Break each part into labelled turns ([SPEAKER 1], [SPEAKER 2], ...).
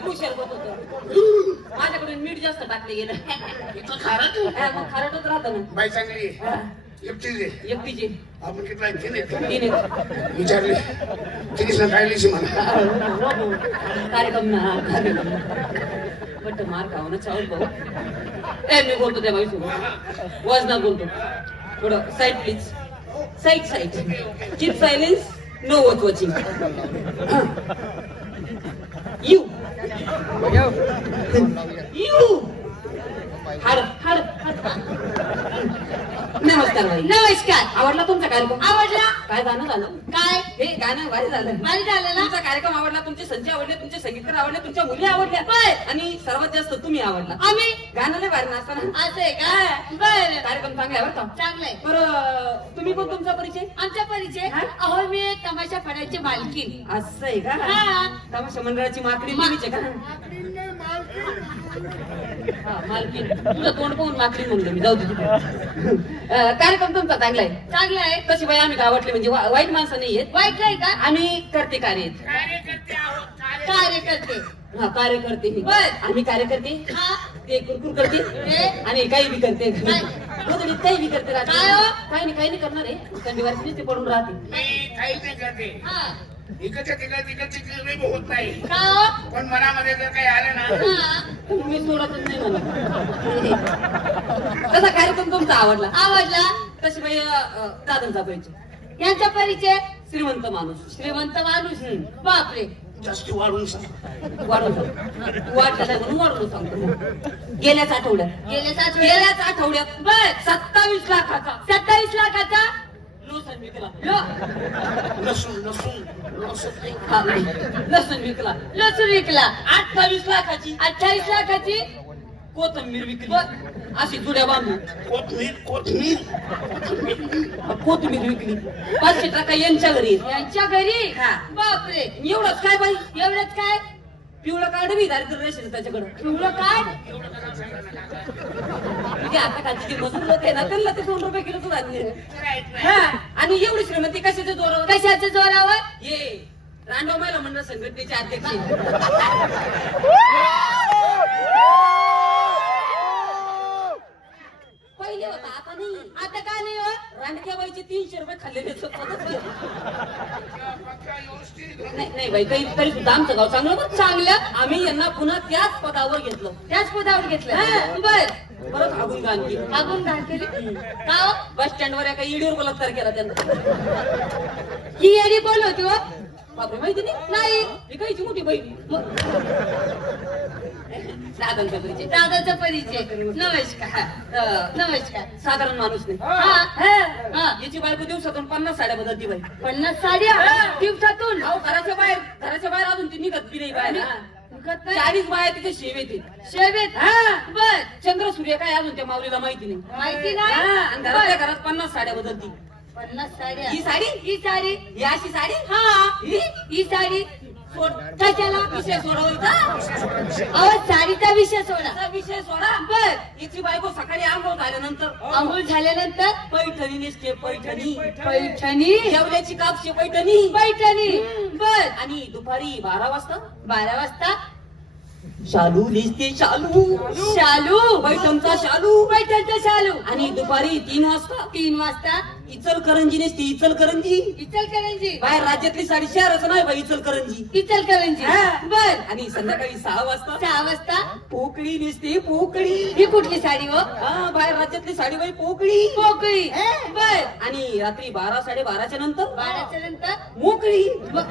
[SPEAKER 1] कुशल होत होतं. माझ्याकडून मीठ जास्त टाकले गेलं.
[SPEAKER 2] इथं खारट
[SPEAKER 1] मग खारटच राहतं ना.
[SPEAKER 2] बाई चांगली
[SPEAKER 1] हा,
[SPEAKER 2] एकटीच आहे.
[SPEAKER 1] एकटीचे
[SPEAKER 2] आपण कितला आहे? तीन आहेत.
[SPEAKER 1] तीन आहेत.
[SPEAKER 2] विचारले तिने काढलीशी मला
[SPEAKER 1] कार्यक्रम ना बट मार खाऊ ना चावल भाऊ. मी बोलतो त्या बाईसोबत वजना बोलतो. थोडं side please. Side side. Keep silence. No watch watching. You you हाड हाड नमस्कार बाई.
[SPEAKER 3] नमस्कार.
[SPEAKER 1] आवडला तुमचा कार्यक्रम?
[SPEAKER 3] आवडला.
[SPEAKER 1] काय गाणं झालं?
[SPEAKER 3] काय
[SPEAKER 1] हे गाणं भारी झालं.
[SPEAKER 3] भारी झालं ना.
[SPEAKER 1] तुमचा कार्यक्रम आवडला, तुमचे संच आवडले, तुमचे संगीतकार आवडले, तुमच्या मुली आवडल्या.
[SPEAKER 3] बर.
[SPEAKER 1] आणि सर्वात जास्त तुम्ही आवडला.
[SPEAKER 3] आम्ही
[SPEAKER 1] गाणं लय भारी नाचताना.
[SPEAKER 3] असं आहे का? बर.
[SPEAKER 1] कार्यक्रम चांगला आहे बरं का?
[SPEAKER 3] चांगलंय.
[SPEAKER 1] बरं तुम्ही पण तुमचा परिचय?
[SPEAKER 3] आमचा परिचय
[SPEAKER 1] हा?
[SPEAKER 3] अहो मी तमाशा फडायची मालकीन.
[SPEAKER 1] असं आहे का?
[SPEAKER 3] हा.
[SPEAKER 1] तमाशा मंडळाची माकडी तुम्हीच आहे का? हा, मालकीण. तुझं तोंड पाहून माकडी म्हणलं मी. जाऊ दे तिकडे. कार्यक्रम तुमचा चांगला आहे.
[SPEAKER 3] चांगलं आहे.
[SPEAKER 1] तशी बाई आम्ही गावातले म्हणजे वाईट माणसं नाही आहेत.
[SPEAKER 3] वाईट नाही का?
[SPEAKER 1] आम्ही करते कार्य आहेत.
[SPEAKER 3] कार्यकर्ते.
[SPEAKER 1] हा कार्यकर्ते मी.
[SPEAKER 3] बर.
[SPEAKER 1] आम्ही कार्यकर्ते.
[SPEAKER 3] हा.
[SPEAKER 1] ते कुरकुर करते
[SPEAKER 3] हे.
[SPEAKER 1] आणि काही बी करते.
[SPEAKER 3] काय?
[SPEAKER 1] रोज काही बी करते राहते.
[SPEAKER 3] काय हो?
[SPEAKER 1] काही नाही करणार आहे. थंडीवारची ते पडून राहते.
[SPEAKER 2] मी काही नाही करते.
[SPEAKER 3] हा.
[SPEAKER 2] इकडच्या तिकडची क्रिम होत नाही.
[SPEAKER 3] का हो?
[SPEAKER 2] पण मनामध्ये जर काही आलं ना
[SPEAKER 3] हा.
[SPEAKER 1] मी सोडतच नाही मला. तसा कार्यक्रम तुमचा आवडला.
[SPEAKER 3] आवडला.
[SPEAKER 1] तशी बाई दादांचा परिचय.
[SPEAKER 3] यांचा परिचय
[SPEAKER 1] श्रीमंत माणूस.
[SPEAKER 3] श्रीमंत माणूस. बापरे.
[SPEAKER 2] जास्ती वाढून सांग.
[SPEAKER 1] वाढवून सांगतो. वाढलेला म्हणून वाढवून सांगतो. गेल्याच आठवड्यात गेल्याच आठवड्यात
[SPEAKER 3] बर.
[SPEAKER 1] 27 लाखाचा
[SPEAKER 3] 27 लाखाचा
[SPEAKER 1] लोसन विकला.
[SPEAKER 2] लसूण लसूण लसूण
[SPEAKER 1] हा, लसूण विकला.
[SPEAKER 3] लसूण विकला.
[SPEAKER 1] 28 लाखाची
[SPEAKER 3] 28 लाखाची
[SPEAKER 1] कोथंबीर विकली. अशी जुड्या बांधून
[SPEAKER 2] कोथमीर कोथमीर
[SPEAKER 1] कोथंबीर विकली. 500 टाका यांच्या घरी.
[SPEAKER 3] यांच्या घरी.
[SPEAKER 1] हा.
[SPEAKER 3] बापरे.
[SPEAKER 1] एवढंच काय बाई?
[SPEAKER 3] एवढंच काय?
[SPEAKER 1] पिवळं कार्ड बी दारिद्र्य रेशन त्याच्याकडं.
[SPEAKER 3] एवढं काय?
[SPEAKER 1] म्हणजे आता खालची जी मजूर लोक आहे ना त्यांना ते 2 रुपये किलो आणले. हा. आणि एवढी श्रीमंती कशाच्या जोरावर?
[SPEAKER 3] कशाच्या जोरावर?
[SPEAKER 1] ये रांडव महिला मंडळ संघटनेचे अध्यक्ष. पहिले होता आता नाही.
[SPEAKER 3] आता काय नाही हो?
[SPEAKER 1] रांडक्या बाईचे 300 रुपये खाल्लेले नाही बाई काही तरी सुद्धा आमचं गाव चांगलं बरं.
[SPEAKER 3] चांगलं.
[SPEAKER 1] आम्ही यांना पुन्हा त्याच पदावर घेतलं.
[SPEAKER 3] त्याच पदावर घेतलं.
[SPEAKER 1] हा.
[SPEAKER 3] बर.
[SPEAKER 1] परत हागून गाण केली.
[SPEAKER 3] मागून घाण केली. का हो?
[SPEAKER 1] बस स्टँडवर एका ईडीवर बलात्कार केला त्यांना.
[SPEAKER 3] ही येडी बोल होती हो?
[SPEAKER 1] बापरे माहिती नाही.
[SPEAKER 3] नाही.
[SPEAKER 1] ही काहीची मोठी बहीण. दादांचा परिचय.
[SPEAKER 3] दादाचा परिचय. नमस्कार. नमस्कार.
[SPEAKER 1] साधारण माणूस नाही.
[SPEAKER 3] हा.
[SPEAKER 1] हा. याची बायको दिवसातून 50 साड्या बदलती बाई.
[SPEAKER 3] 50 साड्या दिवसातून.
[SPEAKER 1] अहो घराच्या बाहेर अजून ती निघत बी नाही बाहेर.
[SPEAKER 3] विकत नाही.
[SPEAKER 1] 40 बाया तिथे शेव येते.
[SPEAKER 3] शेवेत.
[SPEAKER 1] हा.
[SPEAKER 3] बर.
[SPEAKER 1] चंद्र सूर्य काय अजून त्या माऊलीला माहिती नाही.
[SPEAKER 3] माहिती
[SPEAKER 1] हा.
[SPEAKER 3] नाही.
[SPEAKER 1] आणि घरातल्या घरात 50 साड्या बदलती.
[SPEAKER 3] 50 साड्या.
[SPEAKER 1] ही साडी
[SPEAKER 3] ही साडी.
[SPEAKER 1] ही अशी साडी.
[SPEAKER 3] हा.
[SPEAKER 1] ही
[SPEAKER 3] ही साडी.
[SPEAKER 1] सोड.
[SPEAKER 3] कशाला?
[SPEAKER 1] विषय सोडवायचा.
[SPEAKER 3] अहो साडीचा विषय सोडा.
[SPEAKER 1] असा विषय सोडा.
[SPEAKER 3] बर.
[SPEAKER 1] हिची बायको सकाळी आंघोळ झाल्यानंतर
[SPEAKER 3] आंघोळ झाल्यानंतर
[SPEAKER 1] पैठणी नेसते. पैठणी.
[SPEAKER 3] पैठणी.
[SPEAKER 1] जेवल्याची कापशी पैठणी.
[SPEAKER 3] पैठणी. बर.
[SPEAKER 1] आणि दुपारी 12 वाजता
[SPEAKER 3] 12 वाजता
[SPEAKER 1] शालू नेसते. शालू.
[SPEAKER 3] शालू.
[SPEAKER 1] पैठणचा शालू.
[SPEAKER 3] पैठणचा शालू.
[SPEAKER 1] आणि दुपारी 3 वाजता
[SPEAKER 3] 3 वाजता
[SPEAKER 1] इचलकरंजी नेसते. इचलकरंजी.
[SPEAKER 3] इचलकरंजी.
[SPEAKER 1] बाहेर राज्यातली साडी शहराचं नाही बाई. इचलकरंजी.
[SPEAKER 3] इचलकरंजी.
[SPEAKER 1] हा.
[SPEAKER 3] बर.
[SPEAKER 1] आणि संध्याकाळी 6 वाजता
[SPEAKER 3] 6 वाजता
[SPEAKER 1] पोकळी नेसते. पोकळी.
[SPEAKER 3] ही कुठली साडी हो?
[SPEAKER 1] हा बाहेर राज्यातली साडी बाई पोकळी.
[SPEAKER 3] पोकळी. बर.
[SPEAKER 1] आणि रात्री 12 12:30 नंतर
[SPEAKER 3] 12च्या नंतर
[SPEAKER 1] मोकळी.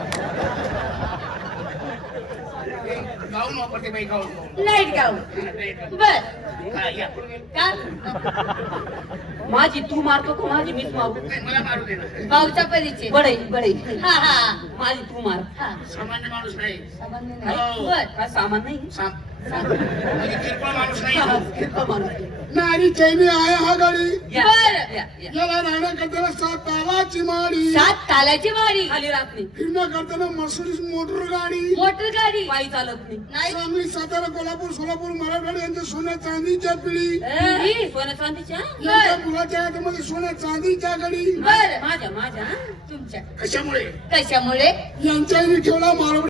[SPEAKER 2] गाऊन वापरते बाई गाऊन.
[SPEAKER 3] लाईट गाऊन. बर.
[SPEAKER 2] हा, या.
[SPEAKER 3] का?
[SPEAKER 1] माझी तू मारतो का माझी मीच मारू?
[SPEAKER 2] नाही, मला मारू दे ना.
[SPEAKER 3] भाऊचा परिचय.
[SPEAKER 1] बडे बडे.
[SPEAKER 3] हा हा
[SPEAKER 1] माझी तू मार.
[SPEAKER 3] हा.
[SPEAKER 2] सामान्य माणूस नाही.
[SPEAKER 3] सामान्य
[SPEAKER 2] हो.
[SPEAKER 3] नाही. बर.
[SPEAKER 1] काय सामान नाही.
[SPEAKER 2] म्हणजे किरकोळ माणूस नाही.
[SPEAKER 1] किरकोळ माणूस.
[SPEAKER 4] नारी चैनी आहे हा गाडी
[SPEAKER 1] या,
[SPEAKER 3] बर.
[SPEAKER 1] या, या.
[SPEAKER 4] याला राहण्या करताना 7 तालाची माडी
[SPEAKER 3] 7 तालाची माडी.
[SPEAKER 1] खाली राहत नाही.
[SPEAKER 4] फिरणं करताना मर्सिडीज मोटर गाडी
[SPEAKER 3] मोटर गाडी.
[SPEAKER 1] पायी चालत नाही.
[SPEAKER 3] नाही.
[SPEAKER 4] सांगली सातारा कोल्हापूर सोलापूर मराठवाडा यांच्या सोन्या चांदीच्या पिढी
[SPEAKER 1] सोन्या चांदीच्या.
[SPEAKER 4] यांच्या मुलाच्या हातामध्ये सोन्या चांदीच्या गाडी
[SPEAKER 3] बर.
[SPEAKER 1] माझ्या माझ्या
[SPEAKER 3] तुमच्या
[SPEAKER 2] कशामुळे?
[SPEAKER 3] कशामुळे?
[SPEAKER 4] यांच्या ठेवला मारवाडी